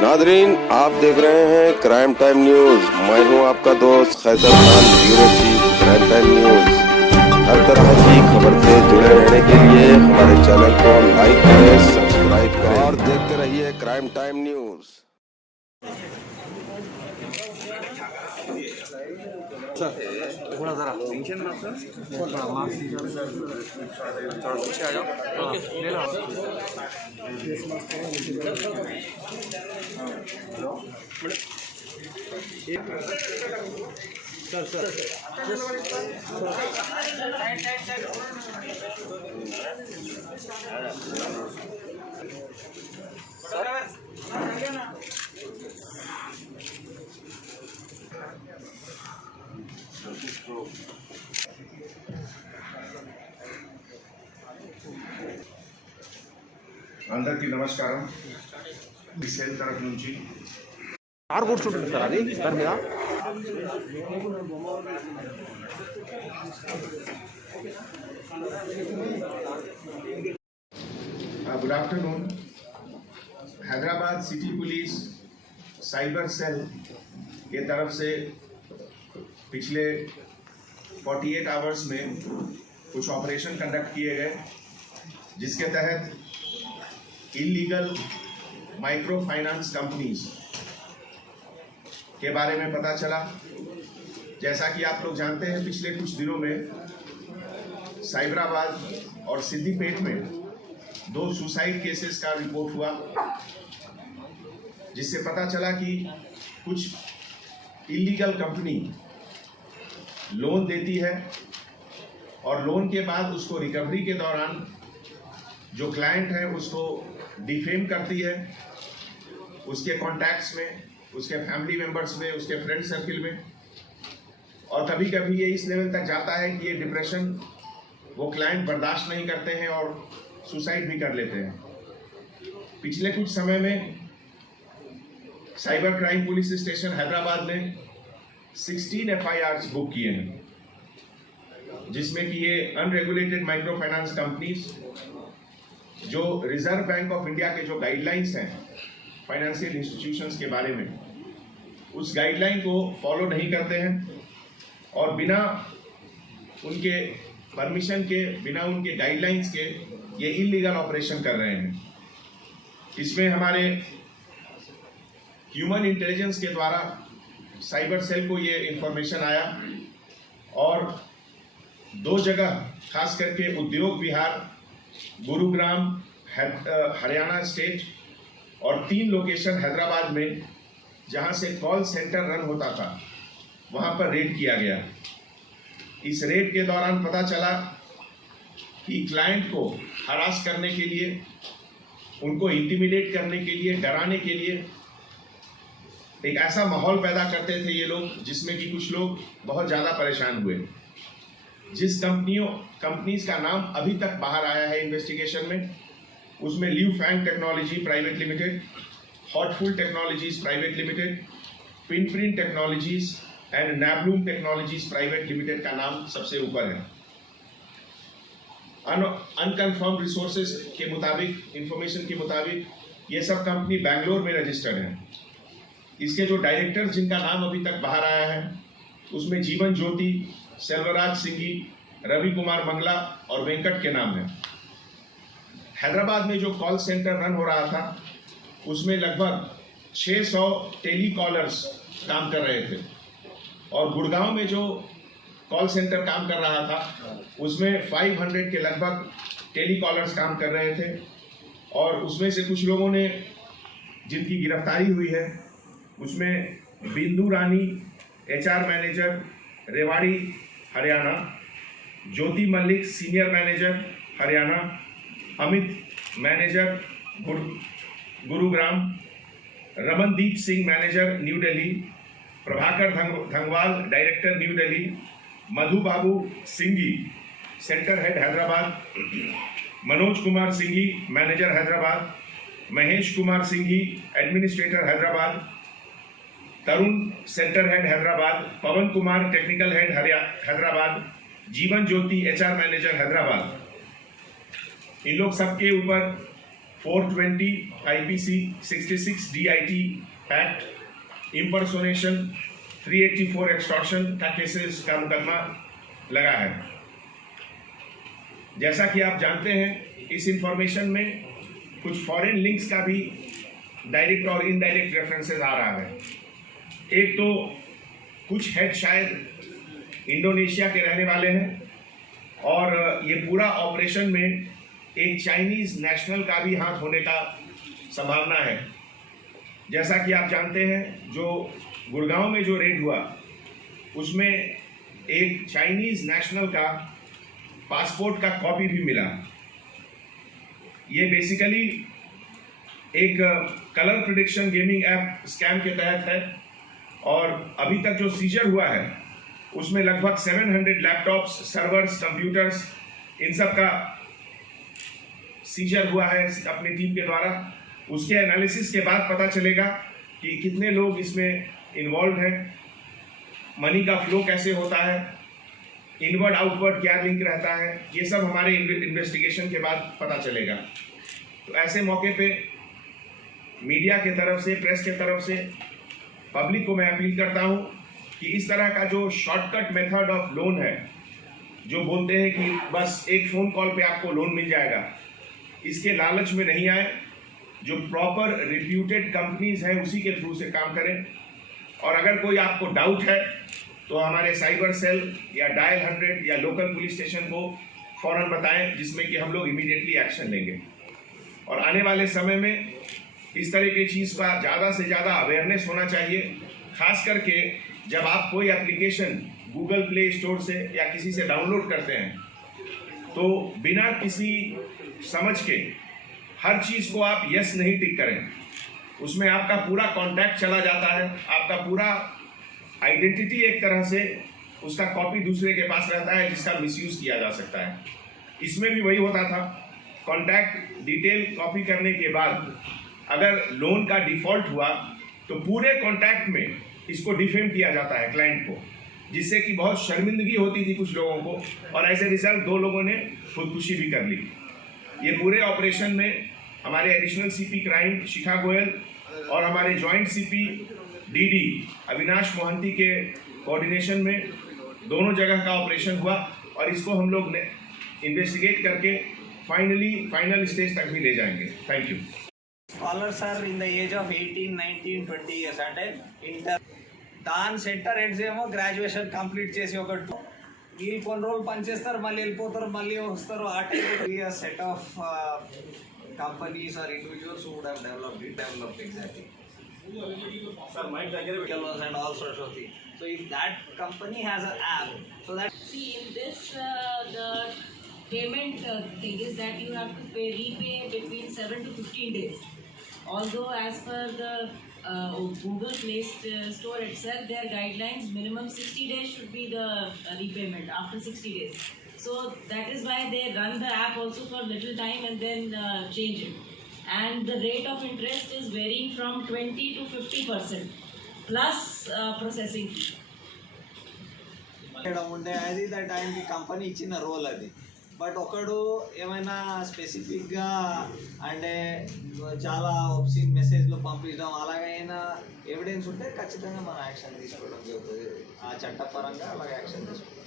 Nadreen, आप देख रहे हैं क्राइम टाइम न्यूज। मैं हूं आपका दोस्त Qaiser Khan, bureau chief crime time news. हर तरह की खबर से जुड़े रहने के लिए हमारे चैनल को लाइक करें, सब्सक्राइब करें और देखते रहिए क्राइम टाइम न्यूज। थोड़ा जरा टेंशन मत कर, थोड़ा मास्क थोड़ा पीछे आ जाओ। ओके ले लो। सर అందరికీ నమస్కారం. మీ సెల్ తరఫు నుంచి ఆరు కూర్చుంటుంది సార్ అది దాని మీద. Good afternoon. Hyderabad city police cyber cell के तरफ से पिछले 48 आवर्स में कुछ ऑपरेशन कंडक्ट किए गए, जिसके तहत इलीगल माइक्रो फाइनेंस कंपनीज के बारे में पता चला. जैसा कि आप लोग जानते हैं, पिछले कुछ दिनों में साइबराबाद और सिद्दीपेट में 2 सुसाइड केसेस का रिपोर्ट हुआ, जिससे पता चला कि कुछ इलीगल कंपनी लोन देती है और लोन के बाद उसको रिकवरी के दौरान जो क्लाइंट है उसको डिफेम करती है, उसके कॉन्टैक्ट्स में, उसके फैमिली मेंबर्स में, उसके फ्रेंड सर्किल में, और कभी कभी ये इस लेवल तक जाता है कि ये डिप्रेशन वो क्लाइंट बर्दाश्त नहीं करते हैं और सुसाइड भी कर लेते हैं. पिछले कुछ समय में cyber crime police station Hyderabad ने 16 FIRs बुक किए हैं, जिसमें कि ये अनरेगुलेटेड माइक्रो फाइनेंस कंपनीज जो रिजर्व बैंक ऑफ इंडिया के जो गाइडलाइंस हैं फाइनेंशियल इंस्टीट्यूशंस के बारे में, उस गाइडलाइन को फॉलो नहीं करते हैं और बिना उनके परमिशन के, बिना उनके गाइडलाइंस के ये इलीगल ऑपरेशन कर रहे हैं. इसमें हमारे ह्यूमन इंटेलिजेंस के द्वारा साइबर सेल को ये इंफॉर्मेशन आया और 2 जगह, खास करके उद्योग विहार, गुरुग्राम हरियाणा स्टेट, और 3 लोकेशन हैदराबाद में जहां से कॉल सेंटर रन होता था, वहां पर रेड किया गया. इस रेड के दौरान पता चला कि क्लाइंट को हरास करने के लिए, उनको इंटिमिडेट करने के लिए, डराने के लिए एक ऐसा माहौल पैदा करते थे ये लोग, जिसमें कि कुछ लोग बहुत ज़्यादा परेशान हुए. जिस कंपनीज का नाम अभी तक बाहर आया है इन्वेस्टिगेशन में, उसमें Liu Fang technology private limited, Hotful technologies private limited, Pinprint technologies and Nabloom technologies private limited का नाम सबसे ऊपर है. अनकन्फर्म रिसोर्सेज के मुताबिक, इंफॉर्मेशन के मुताबिक, ये सब कंपनी बैंगलोर में रजिस्टर्ड है. इसके जो डायरेक्टर जिनका नाम अभी तक बाहर आया है, उसमें जीवन ज्योति, सेल्वराज सिंघी, रवि कुमार मंगला और वेंकट के नाम है. हैदराबाद में जो कॉल सेंटर रन हो रहा था, उसमें लगभग 600 टेलीकॉलर्स काम कर रहे थे, और गुड़गांव में जो कॉल सेंटर काम कर रहा था, उसमें 500 के लगभग टेलीकॉलर्स काम कर रहे थे. और उसमें से कुछ लोगों ने, जिनकी गिरफ्तारी हुई है, उसमें Bindu Rani HR manager Rewari Haryana, Jyoti Mallik senior manager Haryana, Amit manager Gurugram, Ramandeep Singh manager New Delhi, Prabhakar Dhangwal director New Delhi, Madhu Babu Singhi centre head Hyderabad, Manoj Kumar Singhi manager Hyderabad, Mahesh Kumar Singhi administrator Hyderabad, Tarun centre head Hyderabad, Pawan Kumar technical head Hyderabad, Jeevan Jyoti HR manager Hyderabad. इन लोग सबके ऊपर 420 IPC 66 DIT act, impersonation, 384 extortion का केसेस का मुकदमा लगा है। जैसा कि आप जानते हैं, इस इंफॉर्मेशन में कुछ फॉरेन लिंक्स का भी डायरेक्ट और इनडायरेक्ट रेफरेंसेस आ रहा है। एक तो कुछ हेड शायद इंडोनेशिया के रहने वाले हैं और ये पूरा ऑपरेशन में एक चाइनीज नेशनल का भी हाथ होने का संभावना है। जैसा कि आप जानते हैं, जो गुड़गांव में जो रेड हुआ उसमें एक चाइनीज नेशनल का पासपोर्ट का कॉपी भी मिला। ये बेसिकली एक colour prediction gaming app scam के तहत है और अभी तक जो सीजर हुआ है उसमें लगभग 700 लैपटॉप्स, सर्वर्स, कंप्यूटर्स, इन सब का सीजर हुआ है अपनी टीम के द्वारा। उसके एनालिसिस के बाद पता चलेगा कि कितने लोग इसमें इन्वॉल्व हैं, मनी का फ्लो कैसे होता है, इनवर्ड आउटवर्ड क्या लिंक रहता है, ये सब हमारे इन्वेस्टिगेशन के बाद पता चलेगा। तो ऐसे मौके पे मीडिया के तरफ से, प्रेस के तरफ से पब्लिक को मैं अपील करता हूँ कि इस तरह का जो शॉर्टकट मेथड ऑफ लोन है, जो बोलते हैं कि बस एक फ़ोन कॉल पे आपको लोन मिल जाएगा, इसके लालच में नहीं आए। जो प्रॉपर रिप्यूटेड कंपनीज हैं उसी के थ्रू से काम करें। और अगर कोई आपको डाउट है तो हमारे साइबर सेल या डायल 100 या लोकल पुलिस स्टेशन को फ़ौरन बताएं, जिसमें कि हम लोग इमीडिएटली एक्शन लेंगे। और आने वाले समय में इस तरह की चीज़ का ज़्यादा से ज़्यादा अवेयरनेस होना चाहिए, खास करके जब आप कोई एप्लीकेशन गूगल प्ले स्टोर से या किसी से डाउनलोड करते हैं तो बिना किसी समझ के हर चीज़ को आप यस नहीं टिक करें। उसमें आपका पूरा कॉन्टैक्ट चला जाता है, आपका पूरा आइडेंटिटी एक तरह से उसका कॉपी दूसरे के पास रहता है, जिसका मिसयूज़ किया जा सकता है। इसमें भी वही होता था, कॉन्टैक्ट डिटेल कॉपी करने के बाद अगर लोन का डिफ़ॉल्ट हुआ तो पूरे कॉन्टैक्ट में इसको डिफेम किया जाता है क्लाइंट को, जिससे कि बहुत शर्मिंदगी होती थी कुछ लोगों को, और एज ए रिजल्ट 2 लोगों ने खुदकुशी भी कर ली। ये पूरे ऑपरेशन में हमारे एडिशनल सीपी क्राइम शिखा गोयल और हमारे joint CP DD Avinash Mohanty के कोऑर्डिनेशन में दोनों जगह का ऑपरेशन हुआ और इसको हम लोग इन्वेस्टिगेट करके फाइनल स्टेज तक भी ले जाएंगे। Thank you. Scholars are in the age of 18, 19, 20 years అంటే ఇంటర్ దాని సెంటర్ హెడ్స్ ఏమో గ్రాడ్యుయేషన్ కంప్లీట్ చేసి ఒక వీళ్ళు కొన్ని రోజులు పనిచేస్తారు, మళ్ళీ వెళ్ళిపోతారు, మళ్ళీ వస్తారు. ఆ type set of companies or individuals who would have developed exactly. Sir, might and all sorts of things. So if that company has an app, so that see in this the payment thing is that you have to repay between 7 to 15 days. Although as per the Google Play Store itself, their guidelines minimum 60 days should be the repayment after 60 days. So that is why they run the app also for little time and then change it. And the rate of interest is varying from 20 to 50% plus processing fee. ఉండే అది that ఆయనకి company ఇచ్చిన role అది. But ఒకడు ఏమైనా స్పెసిఫిక్గా అంటే చాలా ఒబ్సీన్ మెసేజ్లో పంపించడం అలాగైనా ఎవిడెన్స్ ఉంటే ఖచ్చితంగా మనం యాక్షన్ తీసుకోవడం జరుగుతుంది. ఆ చట్టపరంగా అలాగే యాక్షన్ తీసుకోవడం.